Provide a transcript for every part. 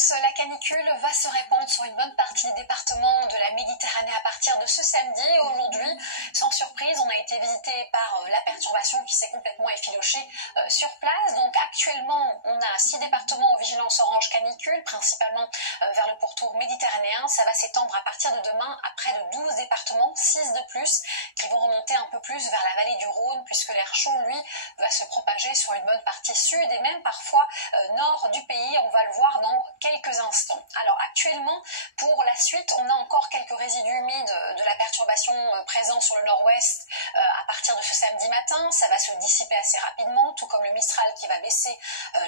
tous, la canicule va se répandre sur une bonne partie des départements de la Méditerranée à partir de ce samedi. Aujourd'hui, sans surprise, on a été visité par la perturbation qui s'est complètement effilochée sur place. Donc actuellement, on a 6 départements en vigilance orange canicule, principalement vers le pourtour méditerranéen. Ça va s'étendre à partir de demain à près de 12 départements, 6 de plus, qui vont remonter un peu plus vers la vallée du Rhône, puisque l'air chaud, lui, va se propager sur une bonne partie sud et même parfois nord du pays. On va le voir dans quelques instants. Alors actuellement, pour la suite, on a encore quelques résidus humides de la perturbation présents sur le nord-ouest à partir de ce samedi matin. Ça va se dissiper assez rapidement, tout comme le Mistral qui va baisser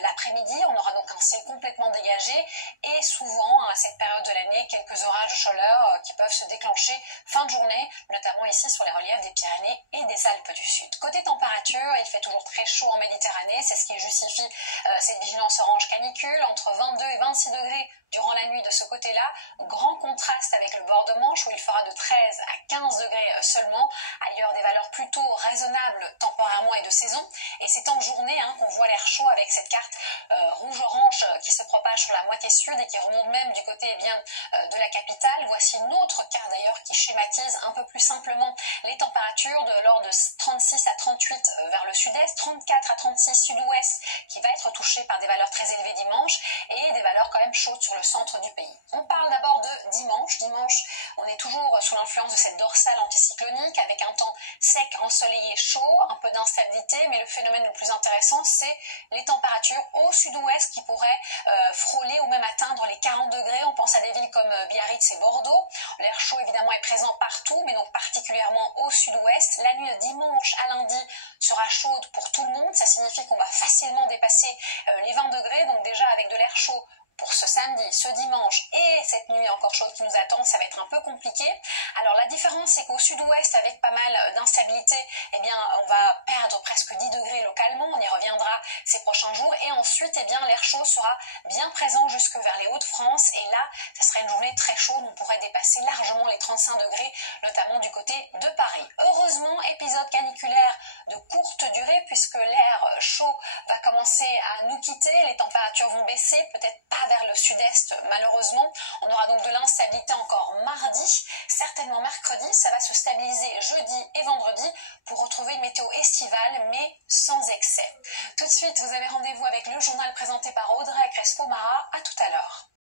l'après-midi. On aura donc un ciel complètement dégagé et souvent, à cette période de l'année, quelques orages de chaleur qui peuvent se déclencher fin de journée, notamment ici sur les reliefs des Pyrénées et des Alpes du Sud. Côté température, il fait toujours très chaud en Méditerranée, c'est ce qui justifie cette vigilance orange canicule, entre 22 et 26 degrés durant la nuit de ce côté-là. Grand contraste avec le bord de Manche où il fera de 13 à 15 degrés seulement. Ailleurs, des valeurs plutôt raisonnables temporairement et de saison. Et c'est en journée qu'on voit l'air chaud avec cette carte rouge-orange qui se propage sur la moitié sud et qui remonte même du côté de la capitale. Voici une autre carte d'ailleurs qui schématise un peu plus simplement les températures de l'ordre de 36 à 38 vers le sud-est, 34 à 36 sud-ouest qui va être touché par des valeurs très élevées dimanche et des valeurs quand même chaudes sur le centre du pays. On parle d'abord de dimanche. Dimanche, on est toujours sous l'influence de cette dorsale anticyclonique avec un temps sec, ensoleillé, chaud, un peu d'instabilité, mais le phénomène le plus intéressant, c'est les températures au sud-ouest qui pourraient frôler ou même atteindre les 40 degrés. On pense à des villes comme Biarritz et Bordeaux. L'air chaud évidemment est présent partout, mais donc particulièrement au sud-ouest. La nuit de dimanche à lundi sera chaude pour tout le monde. Ça signifie qu'on va facilement dépasser les 20 degrés, donc déjà avec de l'air chaud pour ce samedi, ce dimanche et cette nuit encore chaude qui nous attend, ça va être un peu compliqué. Alors la différence, c'est qu'au sud-ouest, avec pas mal d'instabilité, on va perdre presque 10 degrés localement, on y reviendra ces prochains jours, et ensuite, l'air chaud sera bien présent jusque vers les Hauts-de-France, et là, ça sera une journée très chaude, on pourrait dépasser largement les 35 degrés, notamment du côté de Paris. Heureusement, épisode caniculaire de courte durée, puisque l'air chaud va commencer à nous quitter, les températures vont baisser, peut-être pas vers le sud-est malheureusement. On aura donc de l'instabilité encore mardi, certainement mercredi, ça va se stabiliser jeudi et vendredi pour retrouver une météo estivale mais sans excès. Tout de suite, vous avez rendez-vous avec le journal présenté par Audrey Crespo-Mara. À tout à l'heure.